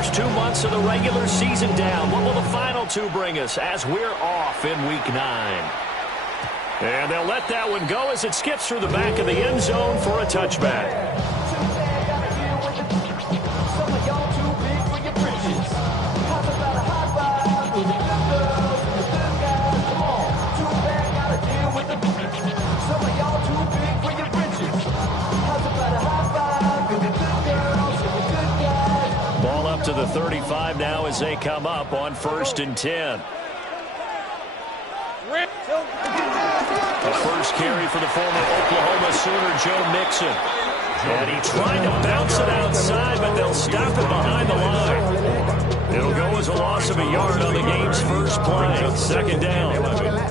first 2 months of the regular season down. What will the final two bring us as we're off in Week 9? And they'll let that one go as it skips through the back of the end zone for a touchback. Ball up to the 35 now as they come up on 1st and 10. The first carry for the former Oklahoma Sooner, Joe Mixon. And he tried to bounce it outside, but they'll stop it behind the line. It'll go as a loss of a yard on the game's first play. 2nd down.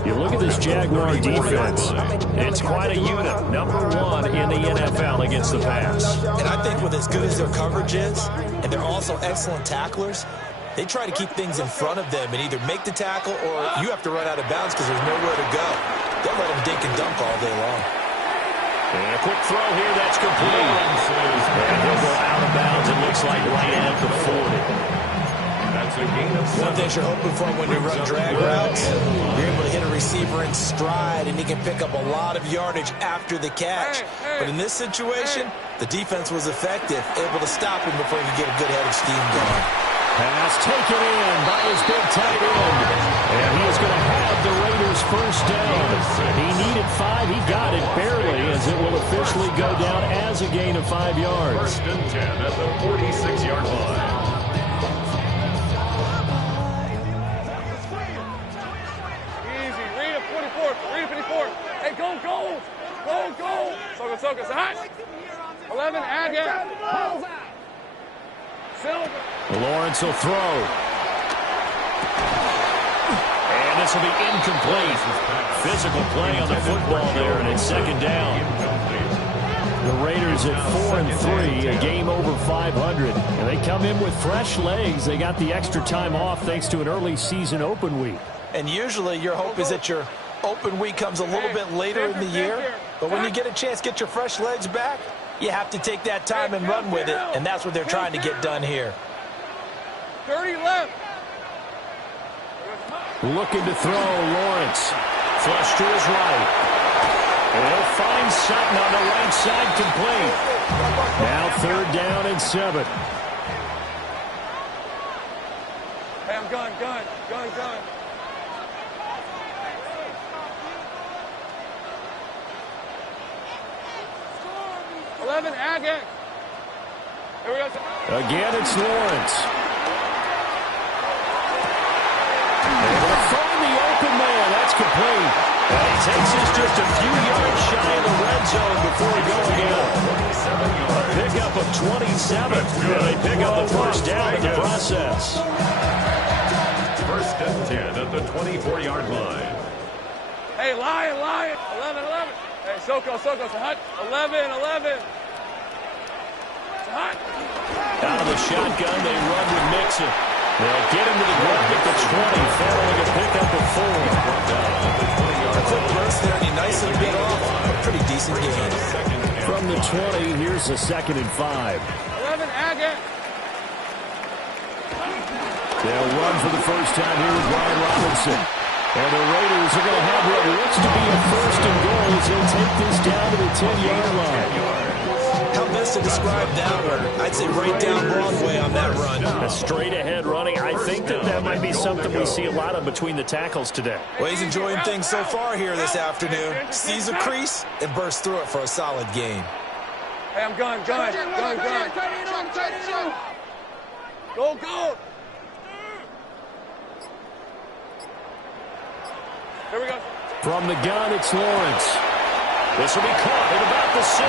You look at this Jaguar defense. It's quite a unit. #1 in the NFL against the pass. And I think with as good as their coverage is, and they're also excellent tacklers, they try to keep things in front of them and either make the tackle or you have to run out of bounds because there's nowhere to go. They'll let them dink and dunk all day long. And a quick throw here, that's complete. And he'll go out of bounds, it looks like right at the 40. One thing you're hoping for when you run drag routes, you're able to hit a receiver in stride, and he can pick up a lot of yardage after the catch. But in this situation, the defense was effective, able to stop him before he could get a good head of steam going. Pass taken in by his big tight end. And he is going to have the Raiders first down. He needed 5. He got it barely as it will officially go down as a gain of 5 yards. 1st and 10 at the 46-yard line. Easy. Read a 44. Read a 54. Hey, go. Soka. Hot. 11. Add. Lawrence will throw. And this will be incomplete. Physical play on the football there, and it's 2nd down. The Raiders at 4-3, a game over 500. And they come in with fresh legs. They got the extra time off thanks to an early season open week. And usually your hope is that your open week comes a little bit later in the year. But when you get a chance to get your fresh legs back, you have to take that time and run with it, and that's what they're trying to get done here. 30 left. Looking to throw, Lawrence. Flush to his right. And he'll find Sutton on the right side, complete. Now 3rd down and 7. Hey, I'm gun. 11, Agate. Here we go. Again, it's Lawrence. Able to find the open man. That's complete. And he takes us just a few yards shy of the red zone before going out. Pick up of 27. And they pick up the first down in the process. 1st and 10 at the 24-yard line. Hey, Lion. 11. Hey, Soko, Hut. 11. Hut. Out of the shotgun, they run with Mixon. They'll get him to the ground at the 20, failing to pick up a 4. A quick burst there, and he nicely bit off a pretty decent game. From the 20, here's a 2nd and 5. 11, Agate. They'll run for the first time here with Brian Robinson. And the Raiders are going to have what looks to be a 1st and goal as they'll take this down to the 10-yard line. How best to describe that one? I'd say right down Broadway on that run. A straight-ahead running. I think that might be something we see a lot of between the tackles today. Well, he's enjoying things so far here this afternoon. Sees a crease and bursts through it for a solid game. Hey, I'm gun. Go. Here we go. From the gun, it's Lawrence. This will be caught at about the 6.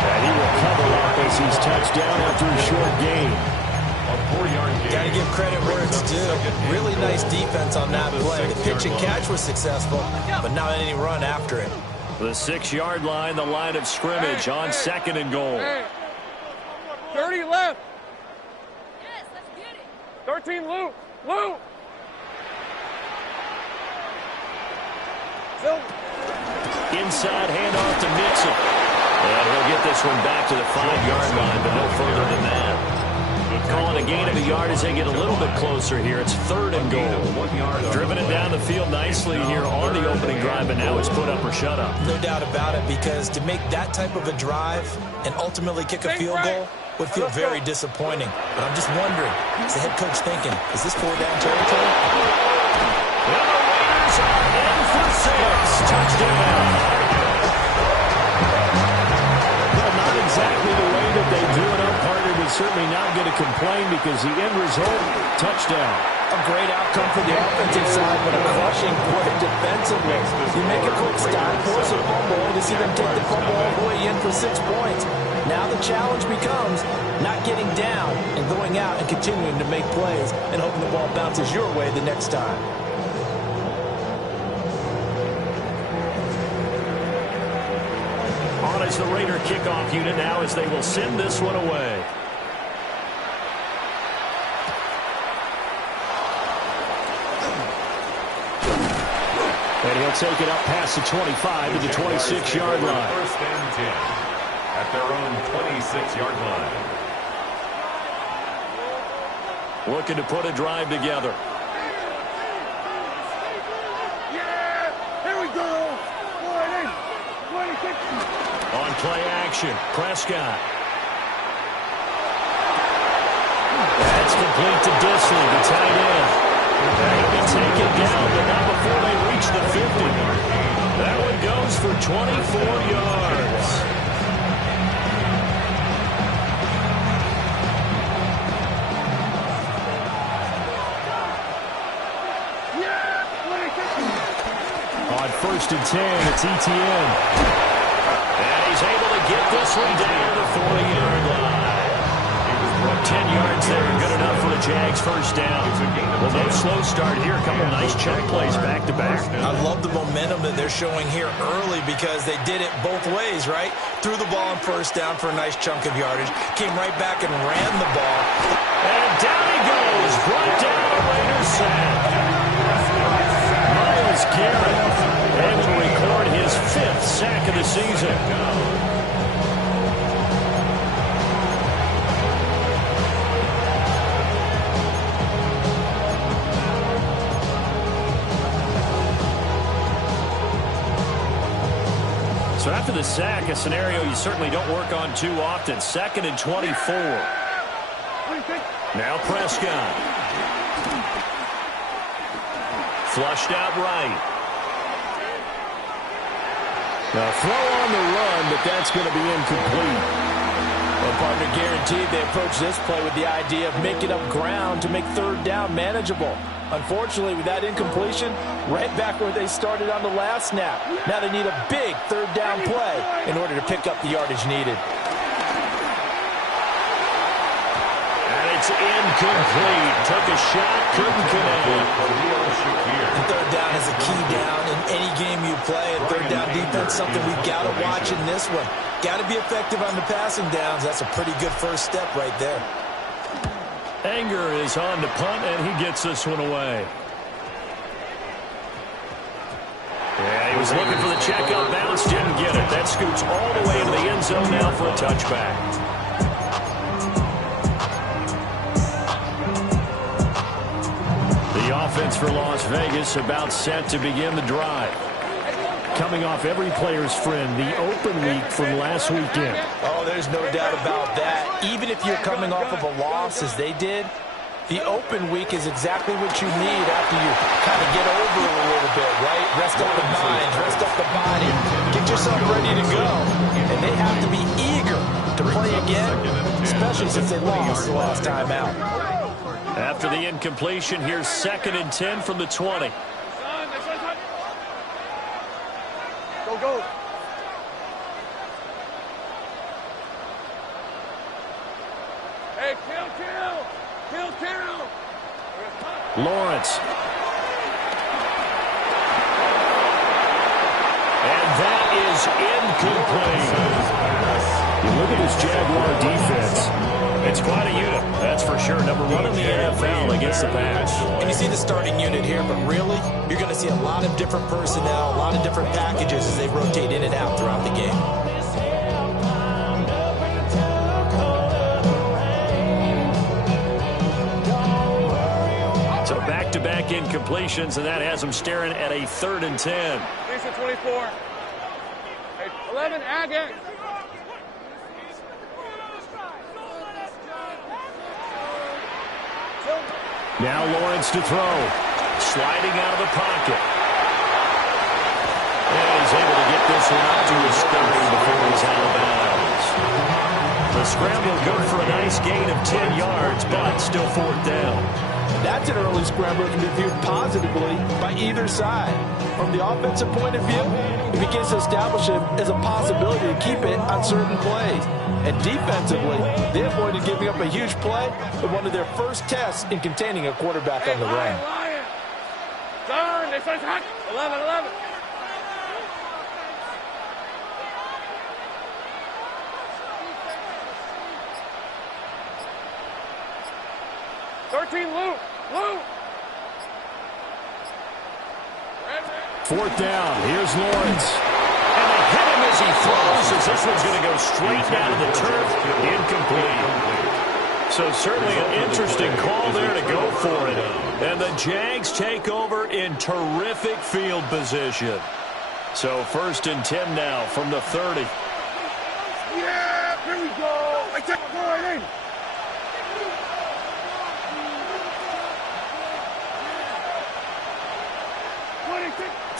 And he will cover up as he's touched down after a short gain. A 4-yard gain. Got to give credit where it's due. Really nice defense on that play. The pitch and catch was successful, but not any run after it. The 6-yard line, the line of scrimmage on 2nd and goal. 30 left. Yes, let's get it. 13, Lou. Inside handoff to Mixon. And he'll get this one back to the 5-yard line, but no further than that. Calling a gain of a yard as they get a little bit closer here. It's 3rd and goal. 1 yard. Driven it down the field nicely here on the opening drive, and now it's put up or shut up. No doubt about it, because to make that type of a drive and ultimately kick a field goal would feel very disappointing. But I'm just wondering, is the head coach thinking, is this 4-down territory? And the Raiders are in for 6. Touchdown. Well, not exactly the way that they drew it up, partner, but certainly not going to complain because the end result, touchdown. A great outcome for the offensive side, but a crushing play defensively. You make a quick stop, force a fumble, and to see them take the fumble all the way in for 6 points. Now the challenge becomes not getting down and going out and continuing to make plays and hoping the ball bounces your way the next time. On is the Raider kickoff unit now as they will send this one away. And he'll take it up past the 25 to the 26-yard line. 1st and 10 at their own 26-yard line. Looking to put a drive together. Yeah! Here we go! 26! On play action, Prescott. That's complete to Disley, the tight end. They'll be taken down, but not before they reach the 50. That one goes for 24 yards. On 1st and 10, it's Etienne. And he's able to get this one down to the 40-yard line. 10 yards there, good enough for the Jags' 1st down. Well, no slow start here. A couple nice chunk plays back-to-back. I love the momentum that they're showing here early because they did it both ways, right? Threw the ball on 1st down for a nice chunk of yardage, came right back and ran the ball. And down he goes, brought down a Raiders sack. Myles Garrett able to record his 5th sack of the season. So after the sack, a scenario you certainly don't work on too often. 2nd and 24. Now Prescott. Flushed out right. Now throw on the run, but that's going to be incomplete. Well, partner, guaranteed they approach this play with the idea of making up ground to make 3rd down manageable. Unfortunately, with that incompletion, right back where they started on the last snap. Now they need a big 3rd down play in order to pick up the yardage needed. And it's incomplete. Took a shot, couldn't connect. And 3rd down is a key down in any game you play. And 3rd down defense, something we've got to watch in this one. Got to be effective on the passing downs. That's a pretty good 1st step right there. Anger is on to punt, and he gets this one away. Yeah, he was looking for the check-up bounce, didn't get it. That scoots all the way into the end zone now for a touchback. The offense for Las Vegas about set to begin the drive. Coming off every player's friend, the open week from last weekend. Oh, there's no doubt about that. Even if you're coming off of a loss as they did, the open week is exactly what you need after you kind of get over it a little bit, right? Rest up the mind, rest up the body, get yourself ready to go. And they have to be eager to play again, especially since they lost the last time out. After the incompletion, here's 2nd and 10 from the 20. Go. Hey, kill. Lawrence. And that is incomplete. You look at this Jaguar defense. It's quite a unit, that's for sure. Number 1 in the NFL against the pass. And you see the starting unit here, but really, you're going to see a lot of different personnel, a lot of different packages as they rotate in and out throughout the game. back-to-back incompletions, and that has them staring at a 3rd and 10. Decent 24. Hey, 11, Agate. Now Lawrence to throw. Sliding out of the pocket. And he's able to get this one out to his 30 before he's out of bounds. The scramble good for a nice gain of 10 yards, but still 4th down. That's an early scramble that can be viewed positively by either side. From the offensive point of view, it begins to establish it as a possibility to keep it on certain plays. And defensively, they avoided giving up a huge play in one of their first tests in containing a quarterback on the run. Turn, they say it's hot. 11. 13, Luke. 4th down. Here's Lawrence. And they hit him as he throws, as this one's going to go straight down to the turf. Incomplete. So certainly an interesting call there to go for it. And the Jags take over in terrific field position. So 1st and 10 now from the 30. Yeah, here we go. I take it right in.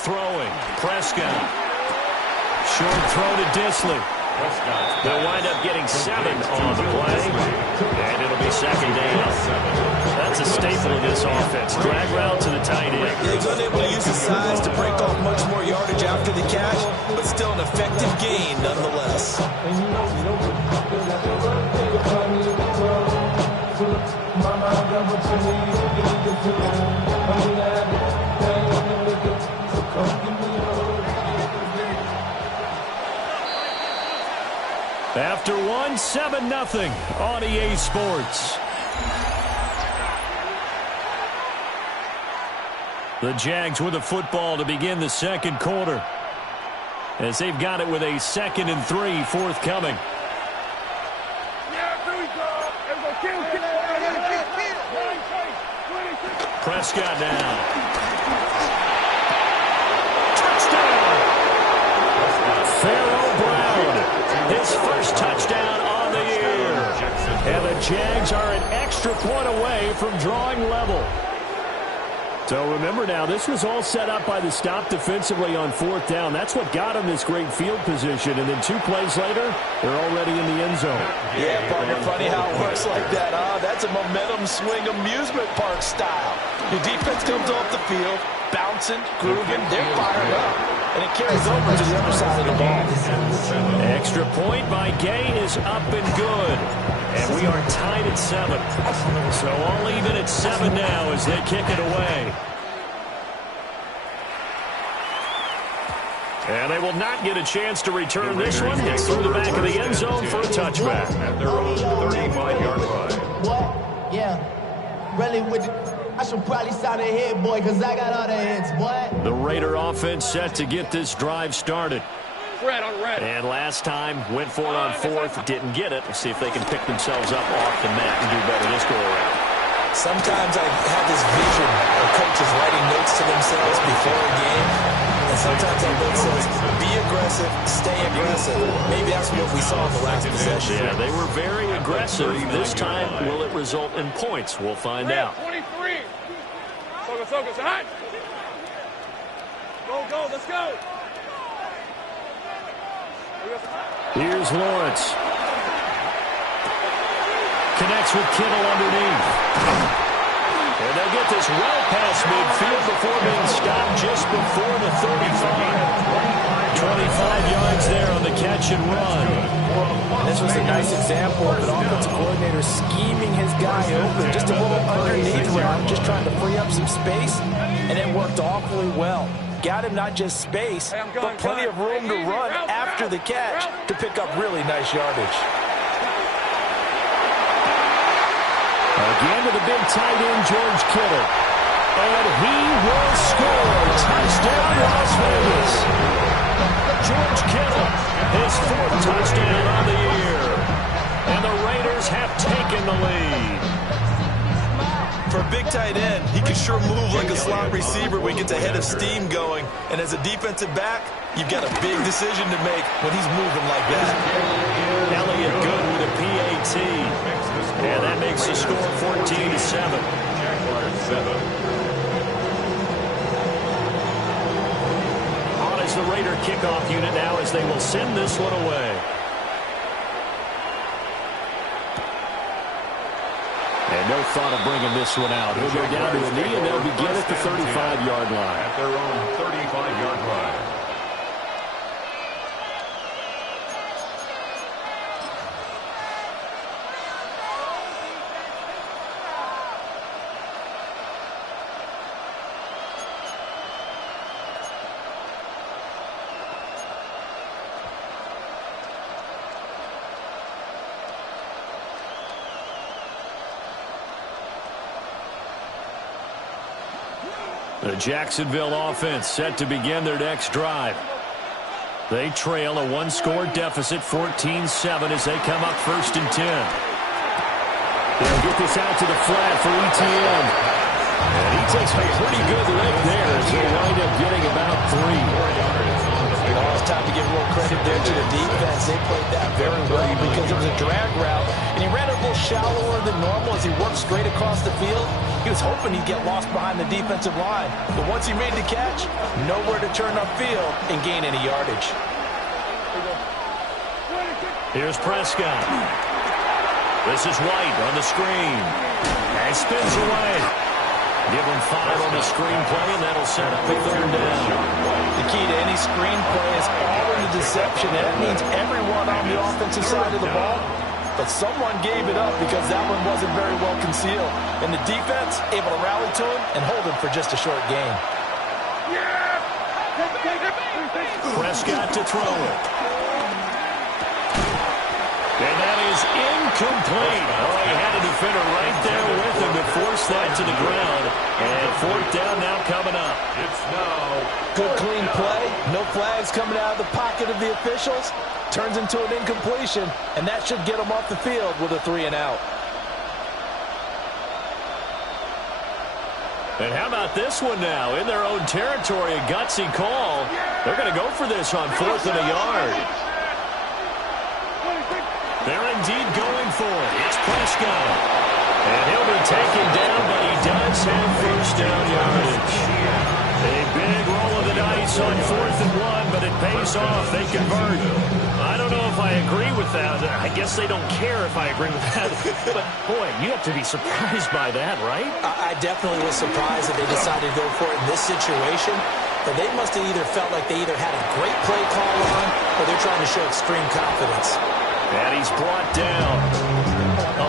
Throwing. Prescott. Short throw to Disley. They'll wind up getting 7 on the play. And it'll be 2nd down. That's a staple of this offense. Drag route to the tight end. He was unable to use his size to break off much more yardage after the catch, but still an effective gain nonetheless. After 1, 7-0 on EA Sports. The Jags with the football to begin the 2nd quarter, as they've got it with a 2nd and 3 forthcoming. Yeah, here we go. Prescott now. Touchdown! Pharaoh Brown, his first touchdown on the year. And the Jags are an extra point away from drawing level. So remember now, this was all set up by the stop defensively on 4th down. That's what got them this great field position. And then 2 plays later, they're already in the end zone. Yeah, partner, funny how it works like that, huh? That's a momentum swing amusement park style. Your defense comes off the field, bouncing, grooving, they're fired up. And it carries over to the other side of the ball. Extra point by Gay is up and good. And we are tied at 7. So all even at 7 now as they kick it away. And they will not get a chance to return this one. It's through the back of the end zone for a touchback. At their own 35-yard line. What? Yeah. Really with you. I should probably start a hit, boy, because I got all the hits, boy. The Raider offense set to get this drive started. Red on red. And last time, went for it on 4th, didn't get it. Let's see if they can pick themselves up off the mat and do better this go-around. Sometimes I have this vision of coaches writing notes to themselves before a game. And sometimes that note says, be aggressive, stay aggressive. Maybe that's what we saw in the last possession. Yeah, they were very aggressive. This time, will it result in points? We'll find out. 23. Soga, hot. Go, let's go. Here's Lawrence. Connects with Kittle underneath. And they'll get this well past midfield before being stopped just before the 35. 25 yards there on the catch and run. This was a nice example of an offensive coordinator scheming his guy open. Just a little underneath route, just trying to free up some space, and it worked awfully well. Got him not just space, but plenty of room to run after the catch to pick up really nice yardage. Again to the big tight end, George Kittle. And he will score. Touchdown, Las Vegas. George Kittle, his 4th touchdown on the year. And the Raiders have taken the lead. For a big tight end, he can sure move like a slot receiver when he gets a head of steam going. And as a defensive back, you've got a big decision to make when he's moving like that. Elliott good with a PAT. And that makes the score 14-7. On is the Raider kickoff unit now as they will send this one away. And no thought of bringing this one out. He'll go down to a knee, and they'll begin at the 35-yard line. At their own 35-yard line. The Jacksonville offense set to begin their next drive. They trail a one-score deficit, 14-7, as they come up 1st and 10. They'll get this out to the flat for ETN. And he takes a pretty good lift there as he'll wind up getting about 3. It's time to give real credit there to the defense. They played that very well because it was a drag route, and he ran a little shallower than normal as he worked straight across the field. He was hoping he'd get lost behind the defensive line, but once he made the catch, nowhere to turn upfield and gain any yardage. Here's Prescott. This is White on the screen. And spins away. Give him 5 on the screen play, and that'll set up a 3rd down. The key to any screen play is all in the deception. That means everyone on the offensive side of the ball, but someone gave it up because that one wasn't very well concealed. And the defense able to rally to him and hold him for just a short gain. Prescott to throw it. And that is incomplete. Oh, he had a defender right there with him to force that to the ground. And 4th down now coming up. It's now. Good clean play. No flags coming out of the pocket of the officials. Turns into an incompletion, and that should get them off the field with a 3 and out. And how about this one now? In their own territory, a gutsy call. They're going to go for this on 4th and a yard. They're indeed going for it. It's Prescott. And he'll be taken down, but he does have 1st down yardage. A big roll of the dice on 4th and 1, but it pays off. They convert. I don't know if I agree with that. I guess they don't care if I agree with that. But, boy, you have to be surprised by that, right? I definitely was surprised that they decided to go for it in this situation. But they must have either felt like they either had a great play call on or they're trying to show extreme confidence. And he's brought down.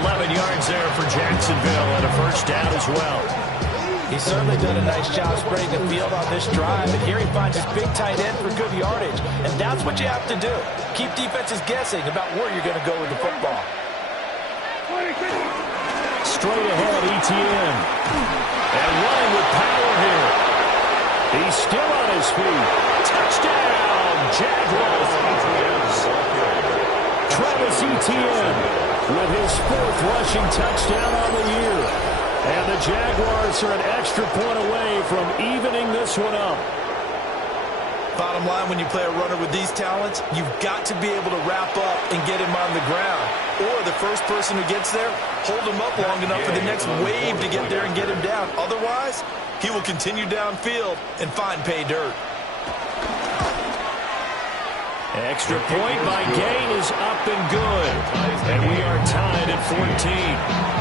11 yards there for Jacksonville and a 1st down as well. He's certainly done a nice job spreading the field on this drive, and here he finds his big tight end for good yardage. And that's what you have to do. Keep defenses guessing about where you're going to go with the football. Straight ahead, ETN. And running with power here. He's still on his feet. Touchdown, Jaguars. Travis Etienne with his 4th rushing touchdown on the year. And the Jaguars are an extra point away from evening this one up. Bottom line, when you play a runner with these talents, you've got to be able to wrap up and get him on the ground. Or the first person who gets there, hold him up long enough for the next wave to get there and get him down. Otherwise, he will continue downfield and find pay dirt. Extra point by Gain is up and good. And we are tied at 14.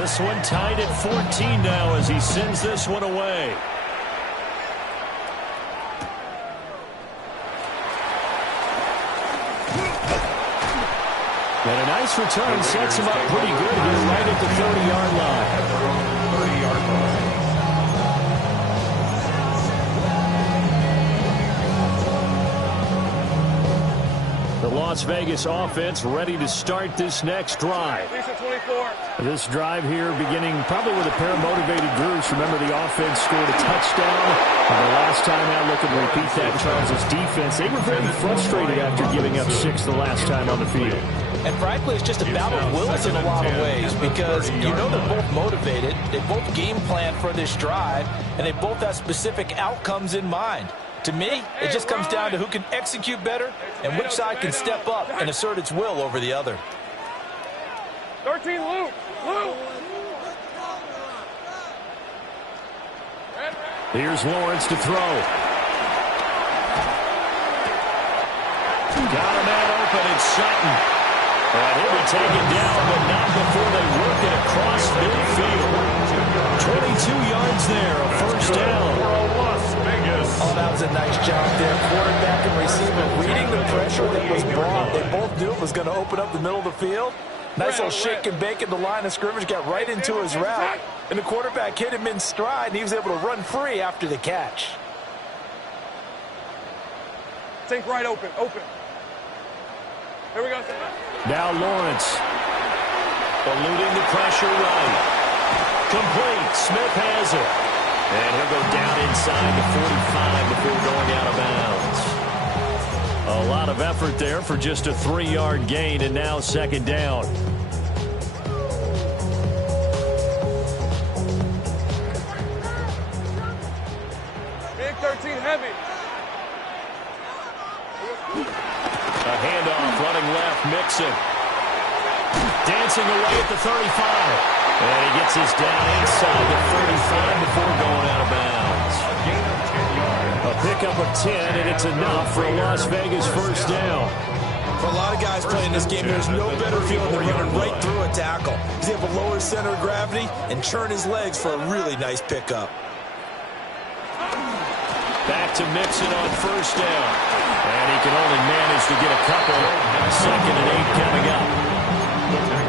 This one tied at 14 now as he sends this one away. And a nice return sets him up pretty good here right at the 30-yard line. 30-yard line. The Las Vegas offense ready to start this next drive. This drive here beginning probably with a pair of motivated groups. Remember, the offense scored a touchdown. The last time out, looking to repeat that, Charles' defense, they were very frustrated after giving up 6 the last time on the field. And frankly, it's just a battle of wills in a lot of ways because you know they're both motivated. They both game plan for this drive, and they both have specific outcomes in mind. To me, it just comes down to who can execute better and which side can step up and assert its will over the other. 13, Luke. Here's Lawrence to throw. Got a man open, it's Sutton. And he'll be taken down, but not before they work it across midfield. 22 yards there, a first down. Oh, that was a nice job there. Quarterback and receiver reading the pressure that was brought. They both knew it was going to open up the middle of the field. Nice little shake and bake at the line of scrimmage, got right into his route. And the quarterback hit him in stride, and he was able to run free after the catch. Think right open. Here we go. Now Lawrence. Eluding the pressure right. Complete. Smith has it. And he'll go down inside the 45 before going out of bounds. A lot of effort there for just a 3-yard gain, and now second down. Big 13 heavy. A handoff running left, Mixon. Dancing away at the 35. And he gets us down inside the 35 before going out of bounds. A pickup of 10, and it's enough for a Las Vegas first down. For a lot of guys playing this game, there's no better feeling than running right through a tackle. He's able to lower his center of gravity and churn his legs for a really nice pickup. Back to Mixon on first down. And he can only manage to get a couple. 2nd and 8 coming up.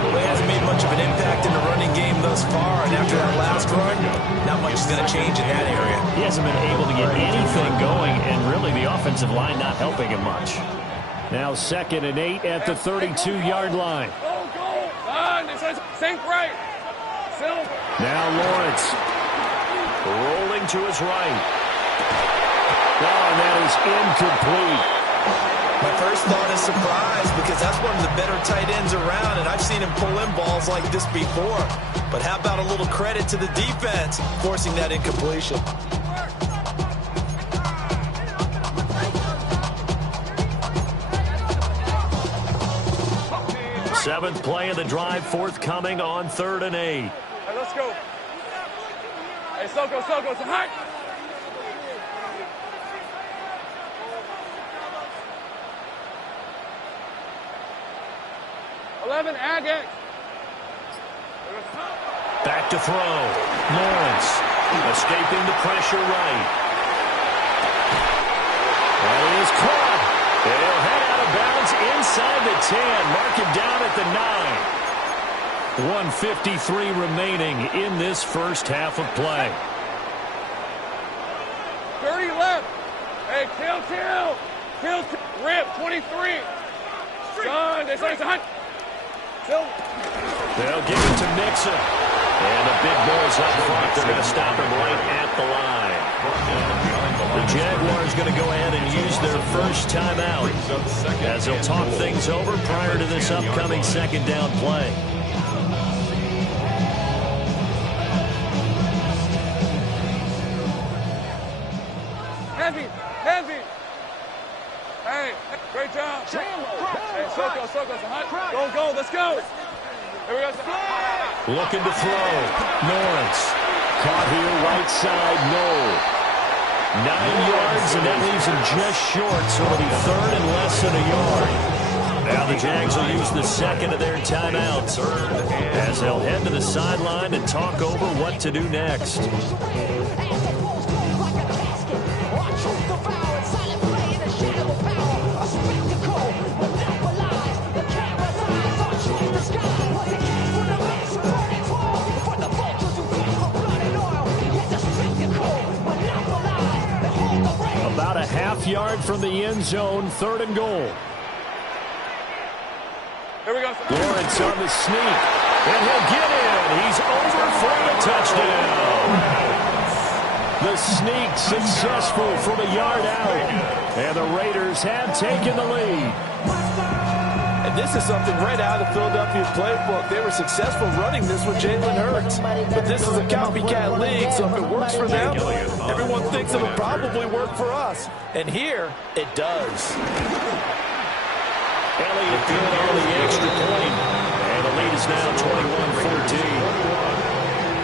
Well, he hasn't made much of an impact in the running game thus far, and after that last run, not much is going to change in that area. He hasn't been able to get anything going, and really the offensive line not helping him much. Now 2nd and 8 at the 32-yard line. Go. Think right. Now Lawrence. Rolling to his right. Oh, and that is incomplete. My first thought is surprise because that's one of the better tight ends around, and I've seen him pull in balls like this before. But how about a little credit to the defense forcing that incompletion? Seventh play of the drive, forthcoming on 3rd and 8. Hey, let's go. Hey, Soko, it's a hike. 11, Agate. Back to throw. Lawrence escaping the pressure right. And he is caught. They'll head out of bounds inside the 10. Mark him down at the 9. 1:53 remaining in this first half of play. 30 left. Hey, kill. Rip, 23. John, they say it's a hunt. They'll give it to Mixon. And the big boys up front. They're going to stop him right at the line. The Jaguars going to go ahead and use their first timeout as they'll talk things over prior to this upcoming second down play. Heavy. Hey, great job. Hey, Soko, it's a hunt. Go, let's go. Here we go. Looking to throw. Lawrence. Caught here, right side, no. 9 yards, and that leaves him just short, so it'll be 3rd and less than a yard. Now the Jags will use the second of their timeouts as they'll head to the sideline and talk over what to do next. About a half yard from the end zone, 3rd and goal. Here we go. Lawrence on the sneak. And he'll get in. He's over for the touchdown. The sneak successful from a yard out. And the Raiders have taken the lead. And this is something right out of the Philadelphia playbook. They were successful running this with Jalen Hurts. But this is a copycat league, so if it works for them, everyone thinks it'll probably work for us. And here, it does. Elliott good on the extra point. And the lead is now 21-14.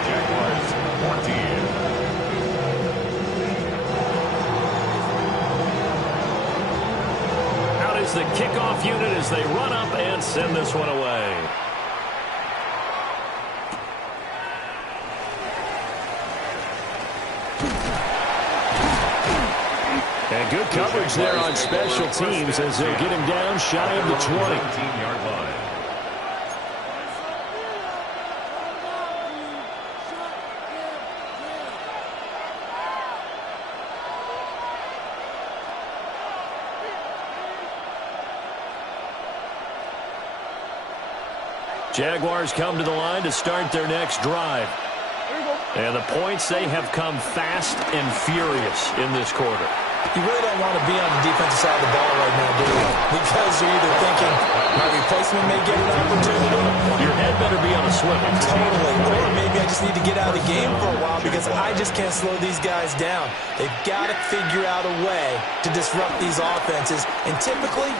Jaguars 14. Out is the kickoff unit as they run up and send this one away. And good coverage there on special teams as they'll get him down shy of the 20. 17-yard line. Jaguars come to the line to start their next drive. And the points, they have come fast and furious in this quarter. You really don't want to be on the defensive side of the ball right now, do you? Because you're either thinking my replacement may get an opportunity. Your head better be on a swivel. Totally. Or maybe I just need to get out of the game for a while because I just can't slow these guys down. They've got to figure out a way to disrupt these offenses. And typically,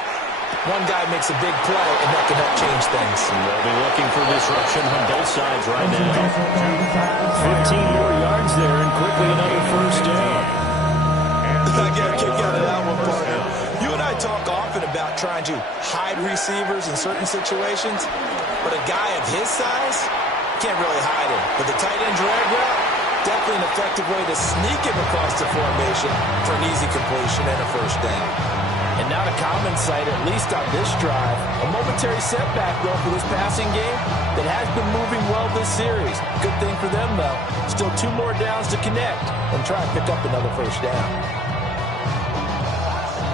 one guy makes a big play, and that can help change things. They'll be looking for disruption on both sides right now. 15 more yards there, and quickly another first down. I get a kick out of that one, partner. You and I talk often about trying to hide receivers in certain situations, but a guy of his size can't really hide him. But the tight end drag route, definitely an effective way to sneak him across the formation for an easy completion and a first down. And not a common sight, at least on this drive. A momentary setback, though, for this passing game that has been moving well this series. Good thing for them, though. Still 2 more downs to connect and try and pick up another first down.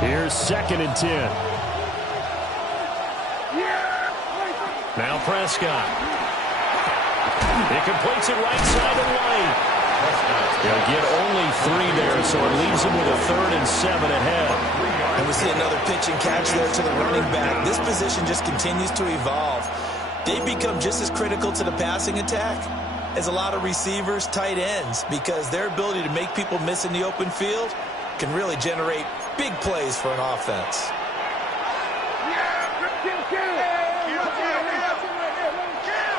Here's 2nd and 10. Now Prescott. He completes it right side of White. He'll get only 3 there, so it leaves him with a 3rd and 7 ahead. And we see another pitch and catch there to the running back. This position just continues to evolve. They become just as critical to the passing attack as a lot of receivers, tight ends, because their ability to make people miss in the open field can really generate big plays for an offense.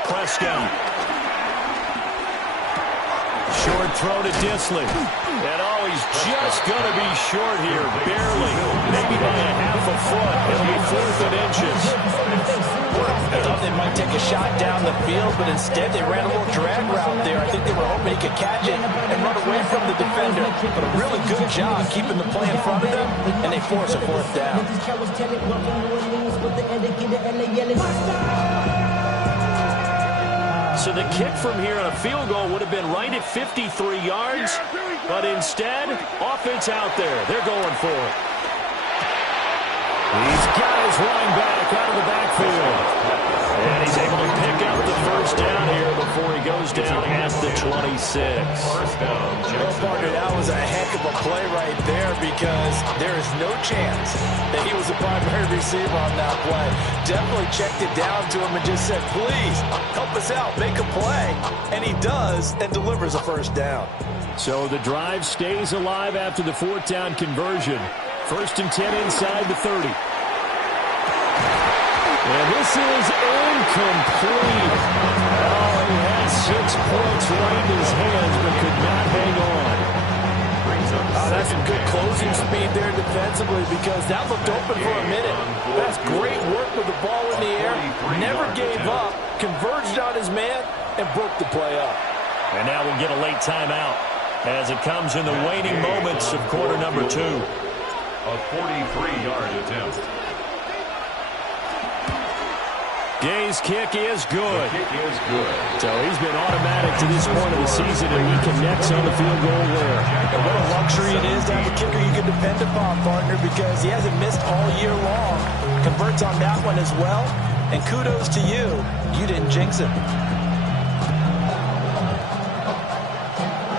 Prescott. Short throw to Disley. And he's just going to be short here, barely. Maybe by a half a foot. It'll be 4th and inches. I thought they might take a shot down the field, but instead they ran a little drag route there. I think they were hoping he could catch it and run away from the defender. But a really good job keeping the play in front of them, and they force a 4th down. So the kick from here on a field goal would have been right at 53 yards, but instead, offense out there. They're going for it. He's got his running back out of the backfield. And he's able to pick up the first down here before he goes down at the 26. First down, Well, partner, that was a heck of a play right there because there is no chance that he was the primary receiver on that play. Definitely checked it down to him and just said, please, help us out, make a play. And he does and delivers a first down. So the drive stays alive after the 4th down conversion. 1st and 10 inside the 30. And this is incomplete. Oh, he had 6 points right in his hands, but could not hang on. That's some good closing speed there defensively because that looked open for a minute. That's great work with the ball in the air. Never gave up, converged on his man, and broke the play up. And now we'll get a late timeout as it comes in the waning moments of quarter number 2. A 43-yard attempt. Gay's kick is good. Kick is good. So he's been automatic to this point of the season, and he connects on the field goal there. And what a luxury it is to have a kicker you can depend upon, partner, because he hasn't missed all year long. Converts on that one as well, And kudos to you. You didn't jinx it.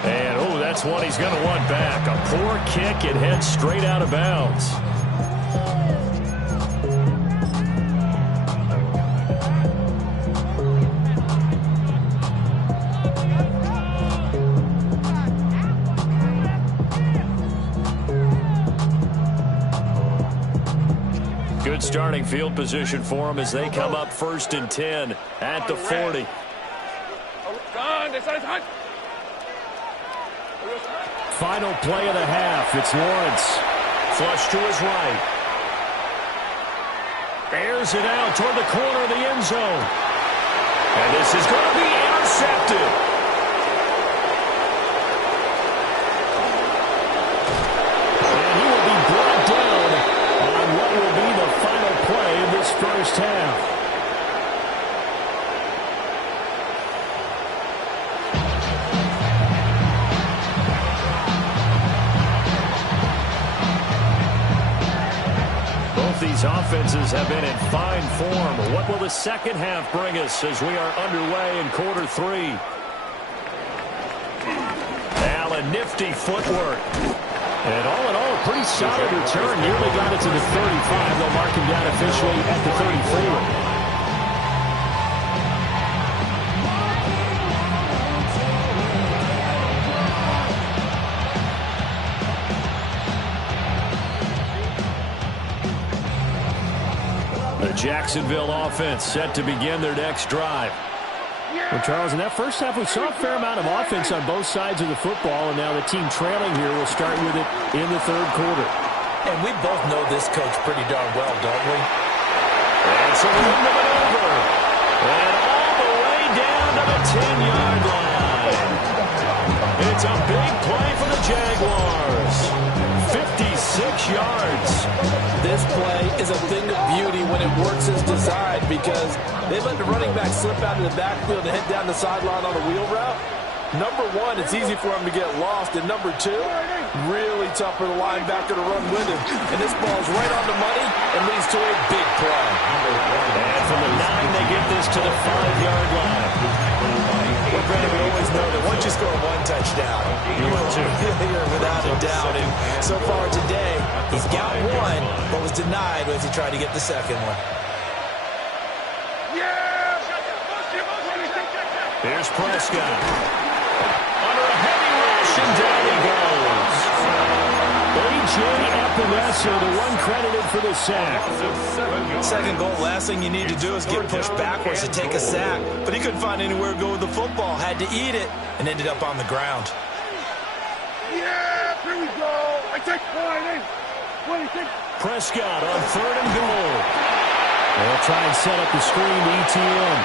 And, oh, that's one he's going to want back. A poor kick. It heads straight out of bounds. Good starting field position for them as they come up 1st and 10 at the 40. Final play of the half. It's Lawrence. Flush to his right. Airs it out toward the corner of the end zone. And this is going to be intercepted. And he will be brought down on what will be the final play of this first half. These offenses have been in fine form. What will the second half bring us as we are underway in quarter 3? Allen, nifty footwork. And all in all, a pretty solid return. Nearly got it to the 35. They'll mark him down officially at the 34. Jacksonville offense set to begin their next drive. Well, Charles, in that first half, we saw a fair amount of offense on both sides of the football, and now the team trailing here will start with it in the third quarter. And we both know this coach pretty darn well, don't we? And so we're into maneuver. And all the way down to the 10-yard line. It's a big play for the Jaguars. 56 yards. This play is a thing of beauty when it works as designed because they let the running back slip out of the backfield and head down the sideline on a wheel route. Number one, it's easy for him to get lost. And number two, really tough for the linebacker to run with him. And this ball's right on the money and leads to a big play. And from the 9, they get this to the 5-yard line. Well, Brandon, we always know that once you score one touchdown, you will here without a doubt. And so far today, he's got one, but was denied as he tried to get the second one. Here's Prescott. Under a heavy rush, and down he goes. A.J. Epinesa, the one credited for the sack. Second goal, last thing you need to do is get pushed backwards to take a sack. But he couldn't find anywhere to go with the football. Had to eat it and ended up on the ground. Yeah, here we go. I take 20. Prescott on 3rd and goal. They'll try and set up the screen to ETN.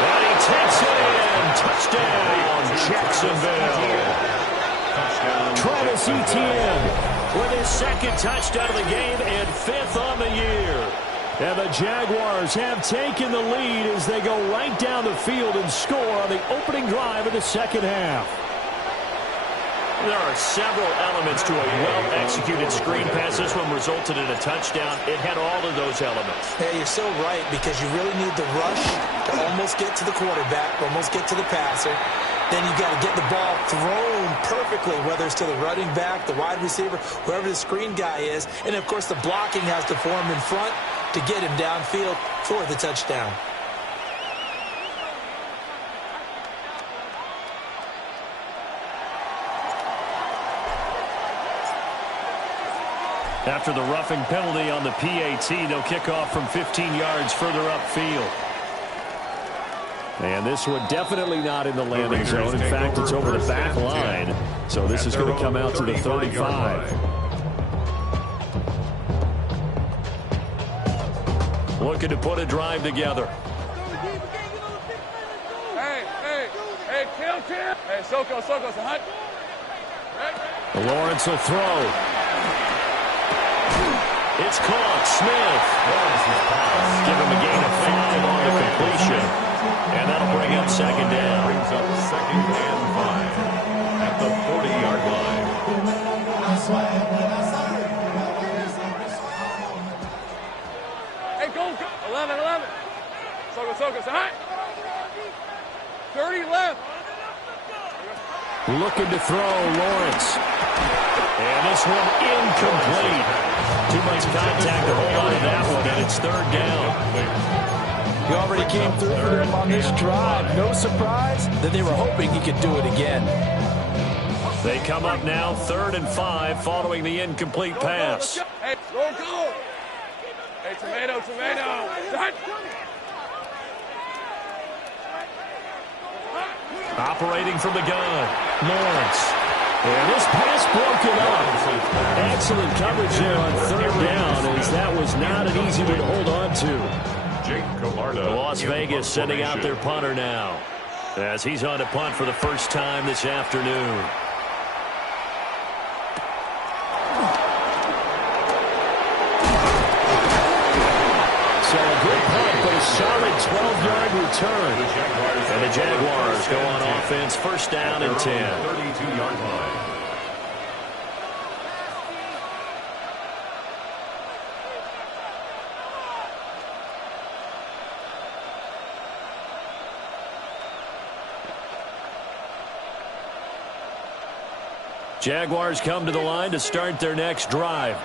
And he takes it in. Touchdown, Jacksonville. Travis Etienne with his second touchdown of the game and 5th on the year. And the Jaguars have taken the lead as they go right down the field and score on the opening drive of the second half. There are several elements to a well-executed screen pass. This one resulted in a touchdown. It had all of those elements. Hey, you're so right because you really need the rush to almost get to the quarterback, almost get to the passer. Then you've got to get the ball thrown perfectly, whether it's to the running back, the wide receiver, whoever the screen guy is. And, of course, the blocking has to form in front to get him downfield for the touchdown. After the roughing penalty on the PAT, they'll kick off from 15 yards further upfield. And this one definitely not in the landing zone. In fact, it's over the back line. So this is going to come out to the 35. Looking to put a drive together. Hey, kill. Hey, Soko, hunt. Lawrence will throw. It's caught. Smith. Give him a gain of 5 on the completion. And that'll bring up second down. Brings up 2nd and 5 at the 40-yard line. Hey, go. 11. Soka, high. 30 left. Looking to throw, Lawrence. And this one incomplete. Too much contact to hold on to that one, and it's third down. He already came through for them on this drive. No surprise that they were hoping he could do it again. They come up now 3rd and 5 following the incomplete pass. Hey, go. Hey, tomato. Operating from the gun, Lawrence. And this pass broken up. Excellent coverage there on 3rd down, as that was not an easy one to hold on to. Jake Camarda. Las Vegas sending out their punter now, as he's on to punt for the first time this afternoon. So a good punt, but a solid 12-yard return. And the Jaguars go on offense, first down and 10. 32-yard line. Jaguars come to the line to start their next drive.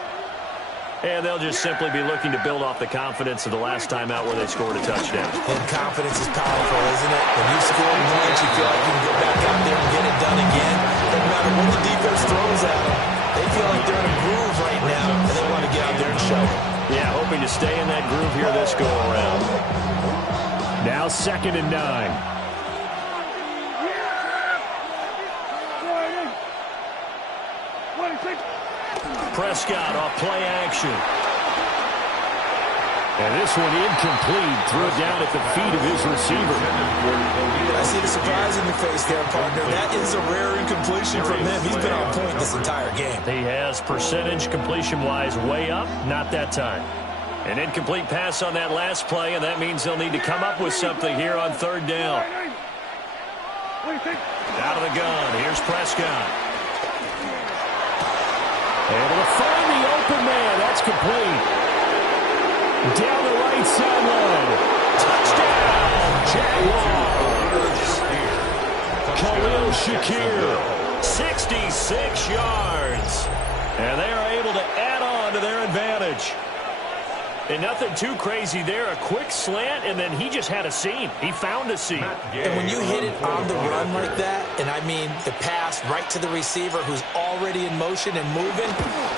And they'll just simply be looking to build off the confidence of the last time out where they scored a touchdown. And confidence is powerful, isn't it? When you score once, you feel like you can go back out there and get it done again. No matter what the defense throws at them, they feel like they're in a groove right now, and they want to get out there and show it. Yeah, hoping to stay in that groove here this go-around. Now 2nd and 9. Prescott off play action. And this one incomplete. Threw it down at the feet of his receiver. I see the surprise in your face there, partner. That is a rare incompletion from him. He's been on point this entire game. He has percentage completion-wise way up. Not that time. An incomplete pass on that last play, and that means they'll need to come up with something here on 3rd down. Out of the gun. Here's Prescott. Able to find the open man. That's complete. Down the right sideline. Touchdown, Jaguars. Khalil Shakir. 66 yards. And they are able to add on to their advantage. And nothing too crazy there. A quick slant, and then he just had a seam. He found a seam. And when you hit it on the run like that, and I mean the pass right to the receiver who's already in motion and moving,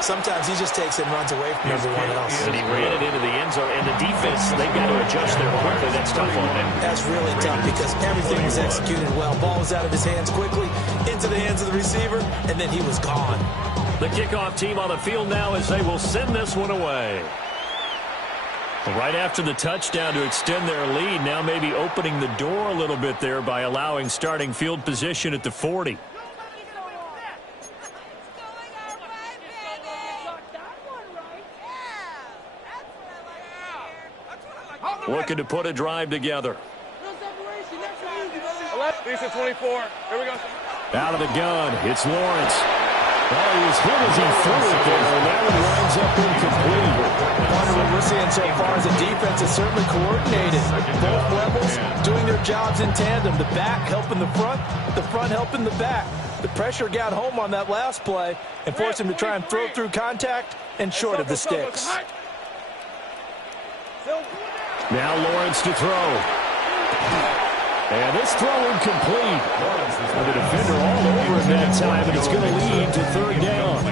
sometimes he just takes it and runs away from everyone else. And he ran it into the end zone, and the defense, they've got to adjust there quickly. That's tough on them. That's really tough because everything was executed well. Ball was out of his hands quickly, into the hands of the receiver, and then he was gone. The kickoff team on the field now as they will send this one away. Right after the touchdown to extend their lead, now maybe opening the door a little bit there by allowing starting field position at the 40. Looking to put a drive together. Decent 24. Here we go. Out of the gun, it's Lawrence. Well, he was hit as he threw it there, and that one winds up incomplete. What we're seeing so far is the defense is certainly coordinated. Both levels doing their jobs in tandem. The back helping the front helping the back. The pressure got home on that last play and forced him to try and throw through contact and short of the sticks. Now Lawrence to throw. And this throw incomplete. The defender all over him that time, and it's going to lead to 3rd down.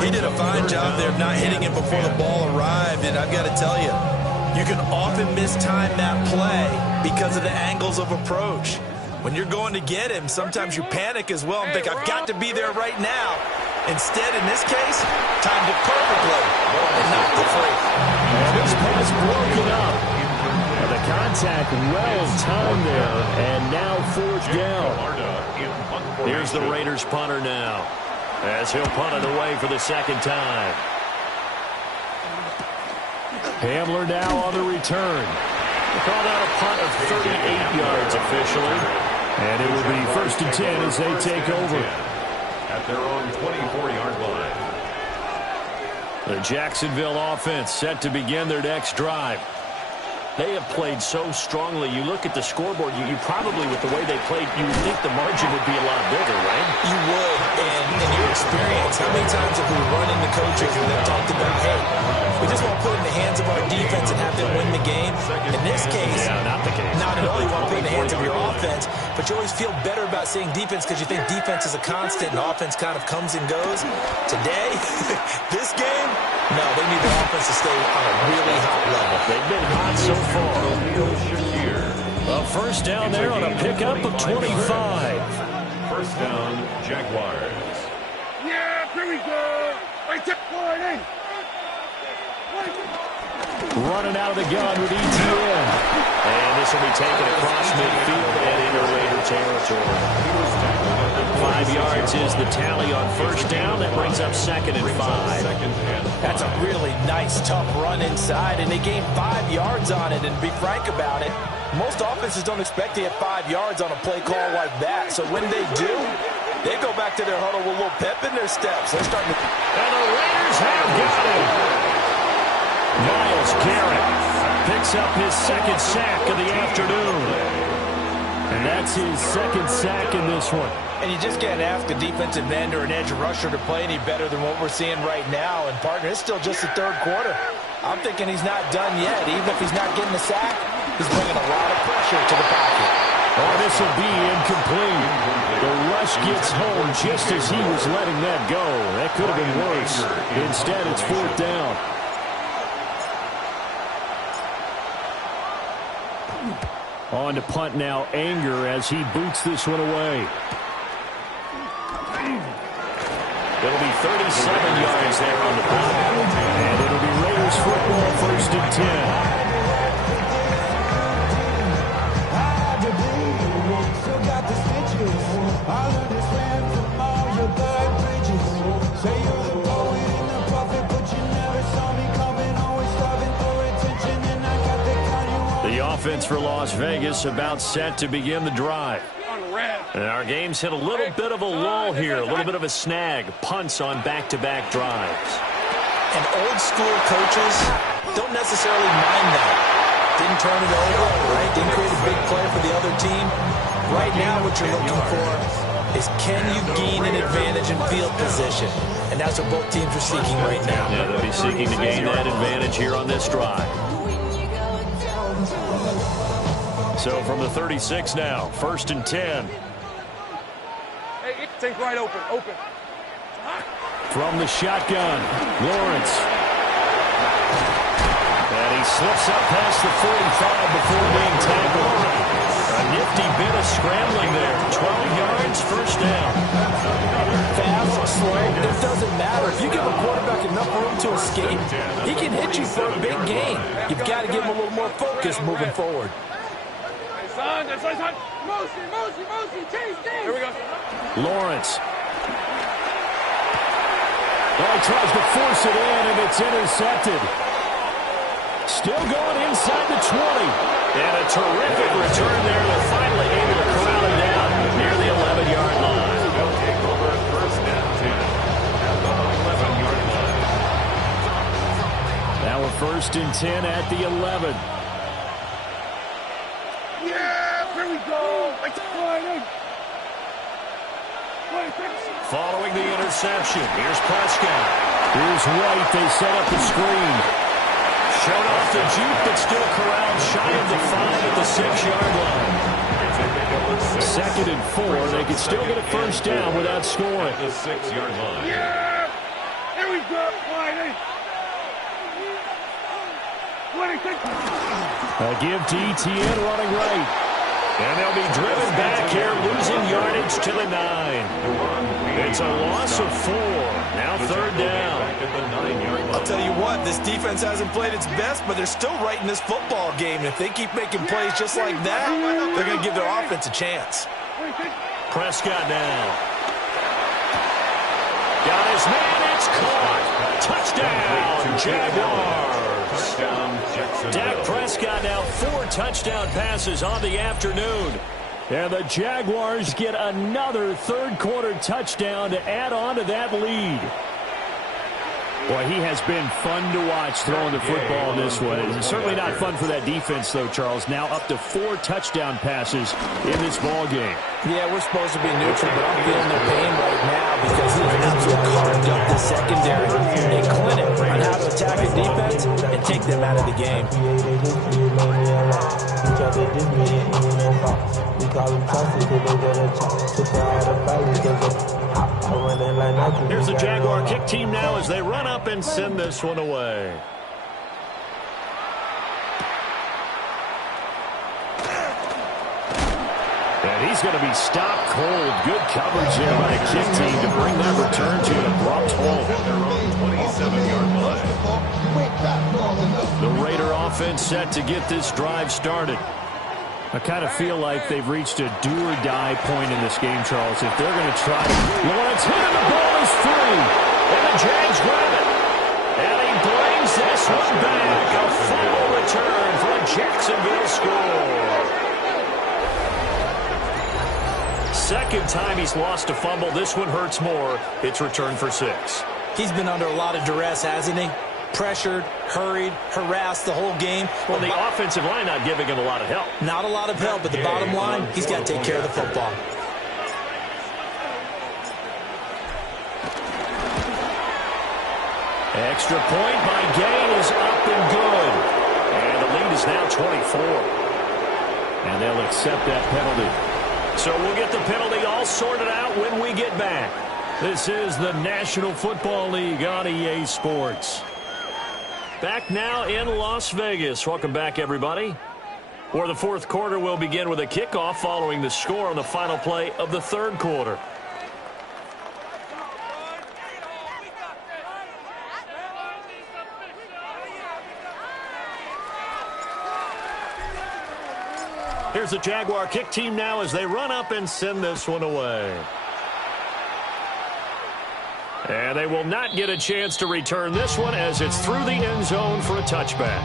He did a fine job there of not hitting him before the ball arrived, and I've got to tell you, you can often mistime that play because of the angles of approach. When you're going to get him, sometimes you panic as well and think, I've got to be there right now. Instead, in this case, timed it perfectly and knocked it free. And this pass broken up. And the contact well timed there, and now 4th down. Here's the Raiders punter now, as he'll punt it away for the 2nd time. Hamler now on the return. Called out a punt of 38 yards officially. And it will be 1st and 10 as they take over. At their own 24-yard line. The Jacksonville offense set to begin their next drive. They have played so strongly. You look at the scoreboard, you probably, with the way they played, you would think the margin would be a lot bigger, right? You would. And in your experience, how many times have we run into coaches and they've talked about, hey, we just want to put it in the hands of our defense and have them win the game? In this case, not the case. Not at all. You want to put it in the hands of your offense, but you always feel better about seeing defense because you think defense is a constant and offense kind of comes and goes. Today, this game, no, they need the offense to stay on a really hot level. They've been hot so far. A first down there on a pickup of 25. First down, Jaguars. Yeah, here we go. Running out of the gun with ETN. And this will be taken across midfield and into Raider territory. 5 yards is the tally on first down. That brings up 2nd and 5. That's a really nice, tough run inside, and they gained 5 yards on it. And to be frank about it, most offenses don't expect to get 5 yards on a play call like that. So when they do, they go back to their huddle with a little pep in their steps. They're starting to... And the Raiders have got him. Myles Garrett picks up his 2nd sack of the afternoon. And that's his 2nd sack in this one. And you just can't ask a defensive end or an edge rusher to play any better than what we're seeing right now. And, partner, it's still just the 3rd quarter. I'm thinking he's not done yet. Even if he's not getting a sack, he's bringing a lot of pressure to the pocket. Oh, this will be incomplete. The rush gets home just as he was letting that go. That could have been worse. Instead, it's 4th down. On to punt now, Anger, as he boots this one away. It'll be 37 yards there on the punt. And it'll be Raiders football, 1st and 10. The offense for Las Vegas about set to begin the drive. And our game's hit a little bit of a lull here, a little bit of a snag. Punts on back-to-back drives. And old school coaches don't necessarily mind that. Didn't turn it over, right? Didn't create a big play for the other team. Right now what you're looking for is, can you gain an advantage in field position? And that's what both teams are seeking right now. Yeah, they'll be seeking to gain that advantage here on this drive. So from the 36 now, 1st and 10. Hey, think right open. From the shotgun, Lawrence. And he slips up past the 45 before being tackled. A nifty bit of scrambling there. 12 yards, 1st down. Fast or slow, it doesn't matter. If you give a quarterback enough room to escape, he can hit you for a big gain. You've got to give him a little more focus moving forward. Son. Motion, chase. Here we go. Lawrence. Well, he tries to force it in, and it's intercepted. Still going inside the 20. And a terrific return there. They're finally able to corral him down near the 11-yard line. They'll take over 1st and 10 at the 11-yard line. Now a 1st and 10 at the 11. Yeah, here we go. Following the interception, here's Prescott. Here's White. They set up the screen. Showed off the juke, but still corralled shy of the 5 at the 6-yard line. 2nd and 4. They could still get a 1st down without scoring. The 6-yard line. Yeah! Here we go. A give to ETN running right. And they'll be driven back here, losing yardage to the 9. It's a loss of 4. Now 3rd down. I'll tell you what, this defense hasn't played its best, but they're still right in this football game. And if they keep making plays just like that, they're going to give their offense a chance. Prescott now. Got his man, it's caught. Touchdown, Jaguars. Dak Prescott now 4 touchdown passes on the afternoon. And the Jaguars get another 3rd quarter touchdown to add on to that lead. Boy, he has been fun to watch throwing the football this way. It's certainly not fun for that defense, though, Charles. Now up to 4 touchdown passes in this ball game. Yeah, we're supposed to be neutral, but I'm feeling their pain right now because he's absolutely carved up the secondary. A clinic on how to attack a defense and take them out of the game. Here's the Jaguar kick team now as they run up and send this one away. And he's going to be stopped cold. Good coverage there by the kick team to bring that return to an abrupt halt. Their own 27-yard line. The Raider offense set to get this drive started. I kind of feel like they've reached a do-or-die point in this game, Charles. If they're going to try to... Lawrence hit and the ball is free. And the Jags grab it. And he brings this one back. A fumble return for a Jacksonville score. Second time he's lost a fumble. This one hurts more. It's returned for 6. He's been under a lot of duress, hasn't he? Pressured, hurried, harassed the whole game. Well, the offensive line not giving him a lot of help. Not a lot of help, but the bottom line, he's got to take care of the football. Extra point by Gay is up and good. And the lead is now 24. And they'll accept that penalty. So we'll get the penalty all sorted out when we get back. This is the National Football League on EA Sports. Back now in Las Vegas. Welcome back, everybody. For the fourth quarter, we'll begin with a kickoff following the score on the final play of the third quarter. Here's the Jaguar kick team now as they run up and send this one away. And they will not get a chance to return this one as it's through the end zone for a touchback.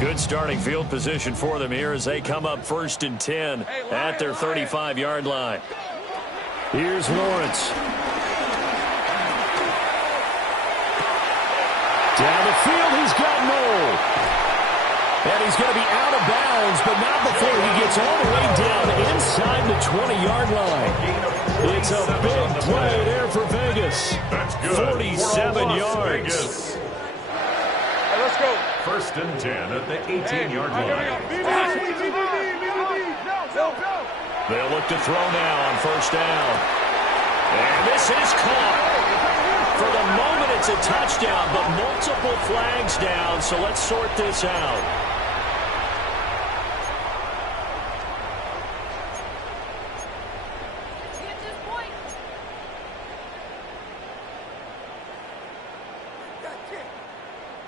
Good starting field position for them here as they come up 1st and 10 at their 35-yard line. Here's Lawrence. Down the field, he's got Noel. And he's going to be out of bounds, but not before he gets all the way down inside the 20-yard line. It's a big play there for Vegas. 47 yards. Hey, let's go. 1st and 10 at the 18-yard line. They'll look to throw now on 1st down. And this is caught. For the moment, it's a touchdown, but multiple flags down, so let's sort this out.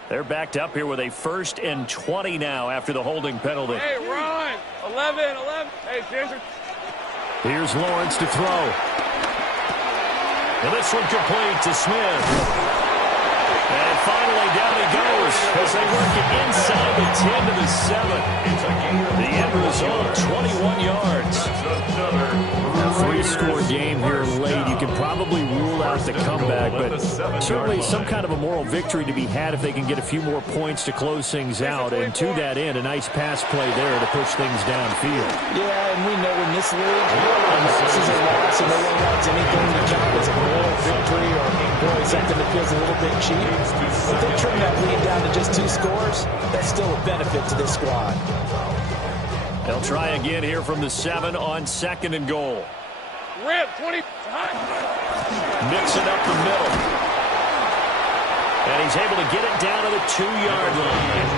They're backed up here with a 1st and 20 now after the holding penalty. Hey, run. 11. Hey, Ginger. Here's Lawrence to throw. And this one complete to Smith. And finally down he goes as they work it inside the 10 to the 7. The end result, 21 yards. A 3-score game here late. You can probably rule out the comeback, but certainly some kind of a moral victory to be had if they can get a few more points to close things out. And to that end, a nice pass play there to push things downfield. Yeah, and we know in this league, this is a loss, and no one wants anything to count as a moral victory or something that feels a little bit cheap. If they trim that lead down to just 2 scores, that's still a benefit to this squad. They'll try again here from the 7 on 2nd and goal. Rip, 20. Mixing up the middle. And he's able to get it down to the 2-yard line.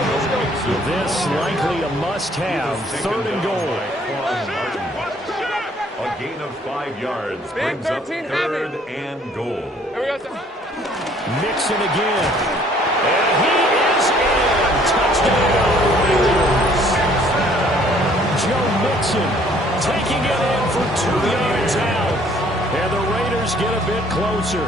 This likely a must-have. 3rd and goal. A gain of 5 yards brings up 3rd and goal. Mixon again. And he is in. Touchdown. Joe Mixon taking it in for 2 yards out. And the Raiders get a bit closer.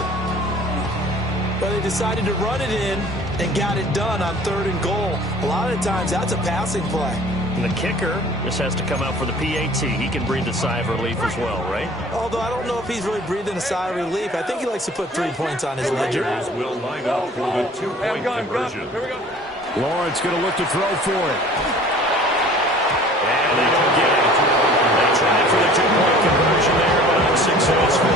But they decided to run it in and got it done on 3rd and goal. A lot of times that's a passing play. And the kicker just has to come out for the PAT. He can breathe a sigh of relief as well, right? Although I don't know if he's really breathing a sigh of relief. I think he likes to put 3 points on his ledger. Will line up for the 2-point conversion. Here we go. Lawrence going to look to throw for it. And they don't get it. They tried for the 2-point conversion there, but unsuccessful.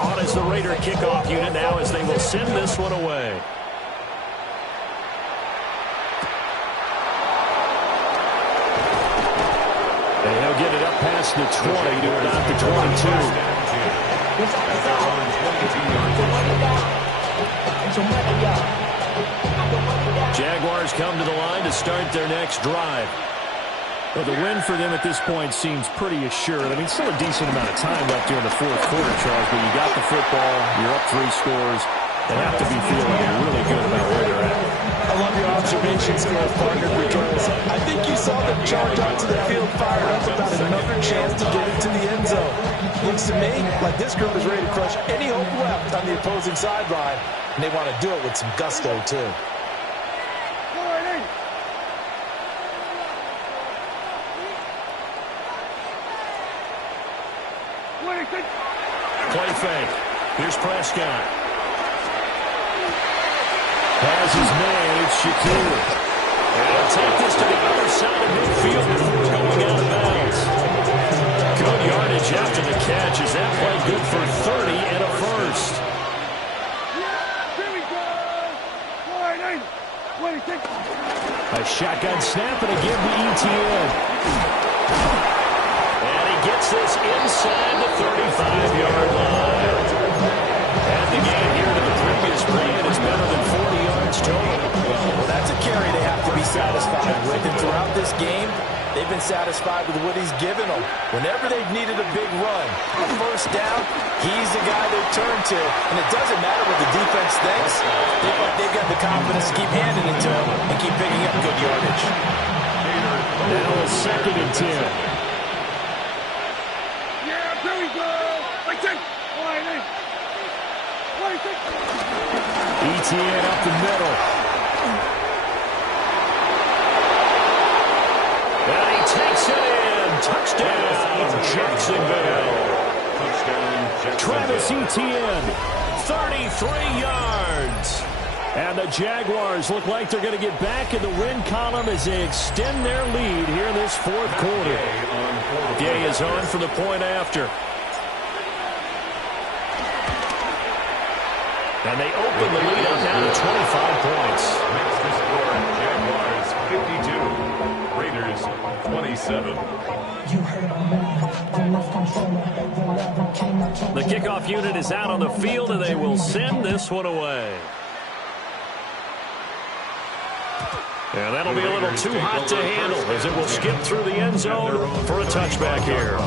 On is the Raider kickoff unit now as they will send this one away. And he'll get it up past the 20 to about the 22. Jaguars come to the line to start their next drive. Well, the win for them at this point seems pretty assured. I mean, still a decent amount of time left during the fourth quarter, Charles, but you got the football, you're up 3 scores. They have to be feeling really good about where they're at. I love your observations here, partner, because I think you saw them charge out to the field fired up about another chance to get into the end zone. Looks to me like this group is ready to crush any hope left on the opposing sideline, and they want to do it with some gusto, too. Play fake. Here's Prescott. Has his man, it's Shaquille. And he'll take this to the other side of midfield before going out of bounds. Good yardage after the catch. Is that play good for 30 and a first? Here we go. A shotgun snap and again to ETN. And he gets this inside the 35-yard line. And the gain here to the previous period is better than 40 yards total. Well, that's a carry they have to be satisfied with. And throughout this game, they've been satisfied with what he's given them. Whenever they've needed a big run, a first down, he's the guy they turn to. And it doesn't matter what the defense thinks. They've got the confidence to keep handing it to him and keep picking up good yardage. Now a 2nd and 10. Yeah, here we go. ETN up the middle. And he takes it in. Touchdown, Jacksonville. Travis Etienne, 33 yards. and the Jaguars look like they're going to get back in the win column as they extend their lead here in this fourth quarter. Gay is on for the point after. And they open the lead up now to 25 points. Makes the score Jaguars 52, Raiders 27. The kickoff unit is out on the field, and they will send this one away. And that'll be a little too hot to handle as it will skip through the end zone for a touchback here.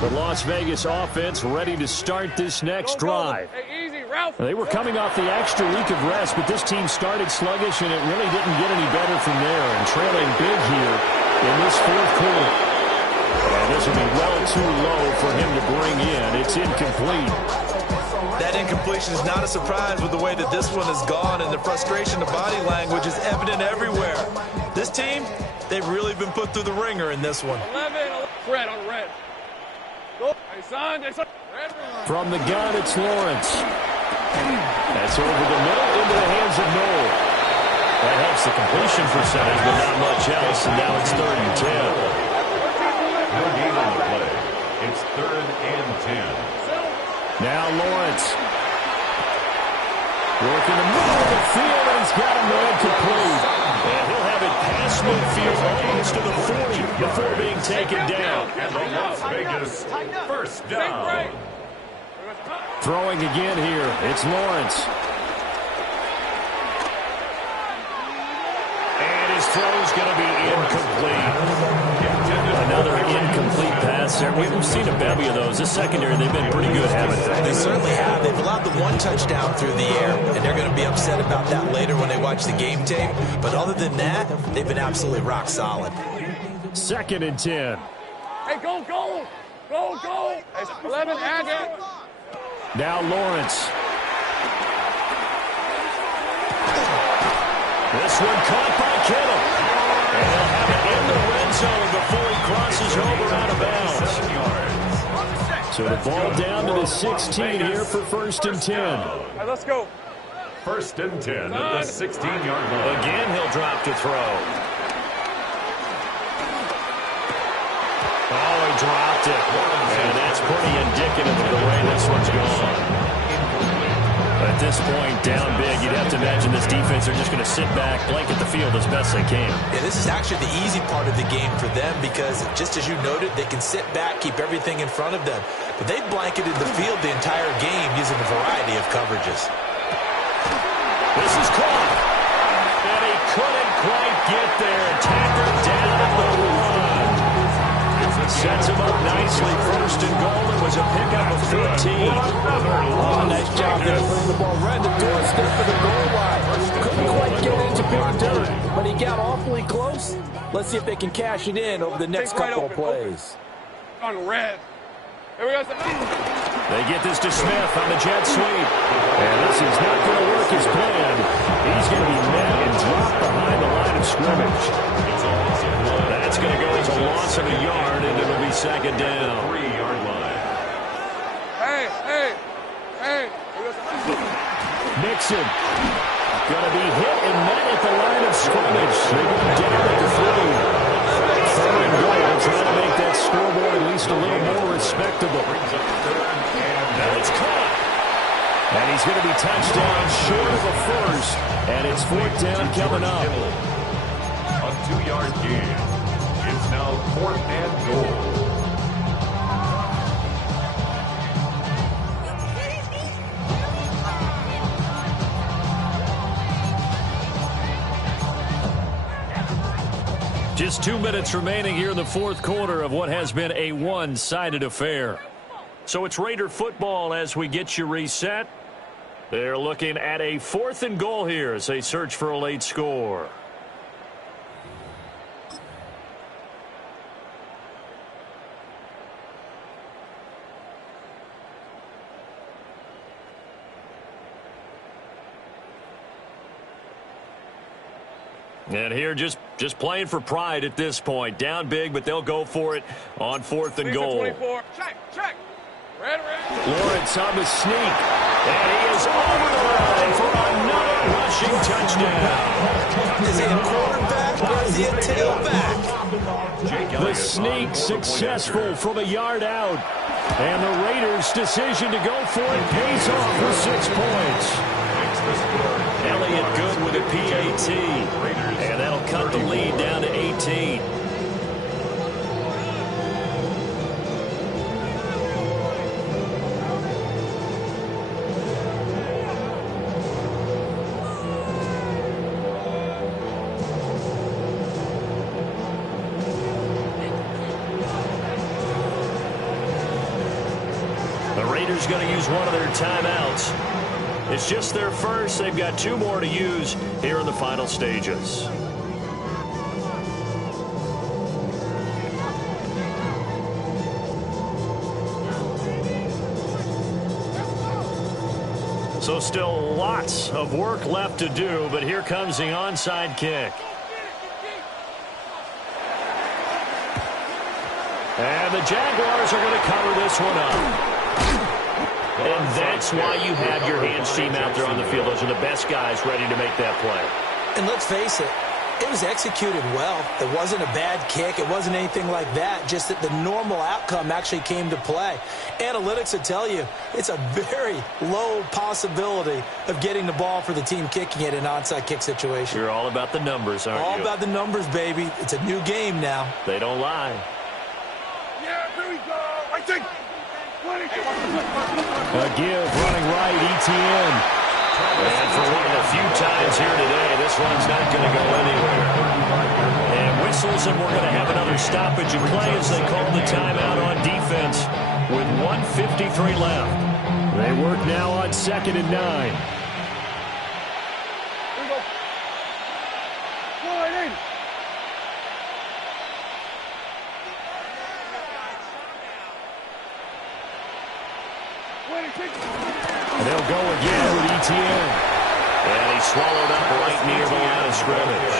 The Las Vegas offense ready to start this next drive. Hey, easy, Ralph. They were coming off the extra week of rest, but this team started sluggish, and it really didn't get any better from there. And trailing big here in this fourth quarter. And this will be well too low for him to bring in. It's incomplete. That incompletion is not a surprise with the way that this one has gone, and the frustration of body language is evident everywhere. This team, they've really been put through the ringer in this one. 11. Red on red. Go. Hey, son. Hey, son. Red. From the gun, it's Lawrence. That's over the middle into the hands of Noel. That helps the completion percentage, but not much else, and now it's 3rd and 10. No gain on the play. It's 3rd and 10. Now Lawrence. Working the middle of the field, and he's got a man complete. And he'll have it past midfield almost to the 40 before being taken down. And the Las Vegas first down. Throwing again here. It's Lawrence. And his throw's going to be incomplete. another incomplete pass there. We've seen a bevy of those. This secondary, they've been pretty good, haven't they? They certainly have. They've allowed the one touchdown through the air, and they're going to be upset about that later when they watch the game tape. But other than that, they've been absolutely rock solid. 2nd and 10. Hey, go, go. Go, go. Hey, 11, add it. Now Lawrence. This one caught by Kittle. And he'll have it in the red zone before he crosses over out of bounds. So the ball down to the 16 here for 1st and 10. All right, let's go. 1st and 10 at the 16-yard line. Again, he'll drop to throw. Oh, he dropped it. And that's pretty indicative of the way this one's gone. At this point, down big, you'd have to imagine this defense are just going to sit back, blanket the field as best they can. Yeah, this is actually the easy part of the game for them because, just as you noted, they can sit back, keep everything in front of them. But they blanketed the field the entire game using a variety of coverages. This is caught. And he couldn't quite get there. Tackled down at the 1. Sets him up nicely. 1st and goal. It was a pickup of 15. Oh, nice job there putting the ball right at the doorstep of the goal line. Couldn't quite get into big dirt, but he got awfully close. Let's see if they can cash it in over the next couple of plays. On red. Here we go. They get this to Smith on the jet sweep. And this is not going to work as planned. He's going to be met and dropped behind the line of scrimmage. That's going to go as a loss of a yard, and it'll be 2nd down. 3-yard line. Hey, hey, hey. Nixon going to be hit and met at the line of scrimmage. They go down at the 3. 3rd and goal, trying to make that scoreboard at least a little more respectable. Now it's caught. And he's going to be touched down short of the 1st. And it's 4th down coming up. A 2-yard gain. It's now 4th and goal. Just 2 minutes remaining here in the 4th quarter of what has been a one-sided affair. So it's Raider football as we get you reset. They're looking at a 4th and goal here as they search for a late score. And here just playing for pride at this point. Down big, but they'll go for it on 4th and goal. 24. Check, check. Red. Lawrence on the sneak. And he is over the line for another rushing touchdown. Is he a quarterback or is he a tailback? The sneak successful from a yard out. And the Raiders' decision to go for it pays off for 6 points. Elliott good with a PAT. And that'll cut the lead down to 18. The Raiders going to use one of their timeouts. It's just their first. They've got 2 more to use here in the final stages. So still lots of work left to do, but here comes the onside kick. And the Jaguars are going to cover this one up. And that's why you have your hands team out there on the field. Those are the best guys ready to make that play. And let's face it, it was executed well. It wasn't a bad kick. It wasn't anything like that. Just that the normal outcome actually came to play. Analytics will tell you it's a very low possibility of getting the ball for the team kicking it in an onside kick situation. You're all about the numbers, aren't you? All about the numbers, baby. It's a new game now. They don't lie. Yeah, here we go. I think. A give running right, ETN. And for one of the few times here today, this one's not going to go anywhere. And with whistles, and we're going to have another stoppage in play as they call the timeout on defense with 1:53 left. They work now on 2nd and 9. And they'll go again with Etienne. And he swallowed up right near the line of scrimmage.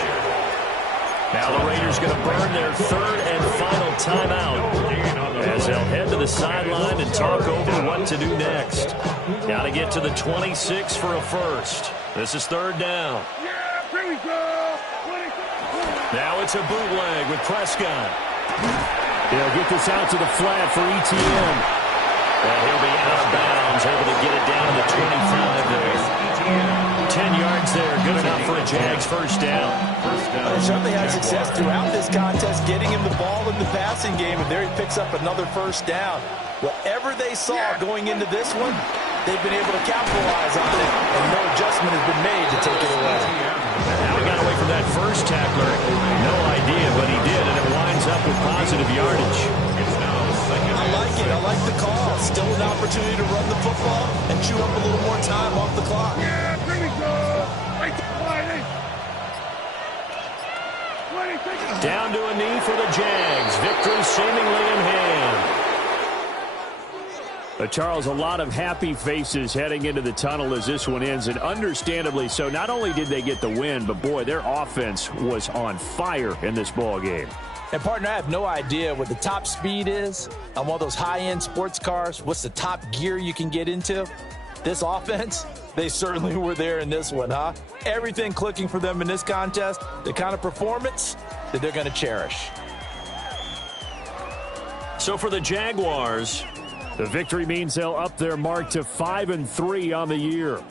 Now the Raiders going to burn their 3rd and final timeout as they'll head to the sideline and talk over what to do next. Got to get to the 26 for a first. This is 3rd down. Now it's a bootleg with Prescott. They'll get this out to the flat for Etienne. And he'll be out of bounds, able to get it down to the 25 there. 10 yards there, good enough for a Jags first down. They certainly had success throughout this contest, getting him the ball in the passing game, and there he picks up another first down. Whatever they saw going into this one, they've been able to capitalize on it, and no adjustment has been made to take it away. How he got away from that first tackler, no idea, but he did, and it winds up with positive yardage. I like it. I like the call. Still an opportunity to run the football and chew up a little more time off the clock. Down to a knee for the Jags. Victory seemingly in hand. Charles, a lot of happy faces heading into the tunnel as this one ends, and understandably so. Not only did they get the win, but boy, their offense was on fire in this ball game. And, partner, I have no idea what the top speed is on one of those high-end sports cars. What's the top gear you can get into? This offense, they certainly were there in this one, huh? Everything clicking for them in this contest, the kind of performance that they're going to cherish. So for the Jaguars, the victory means they'll up their mark to 5-3 on the year.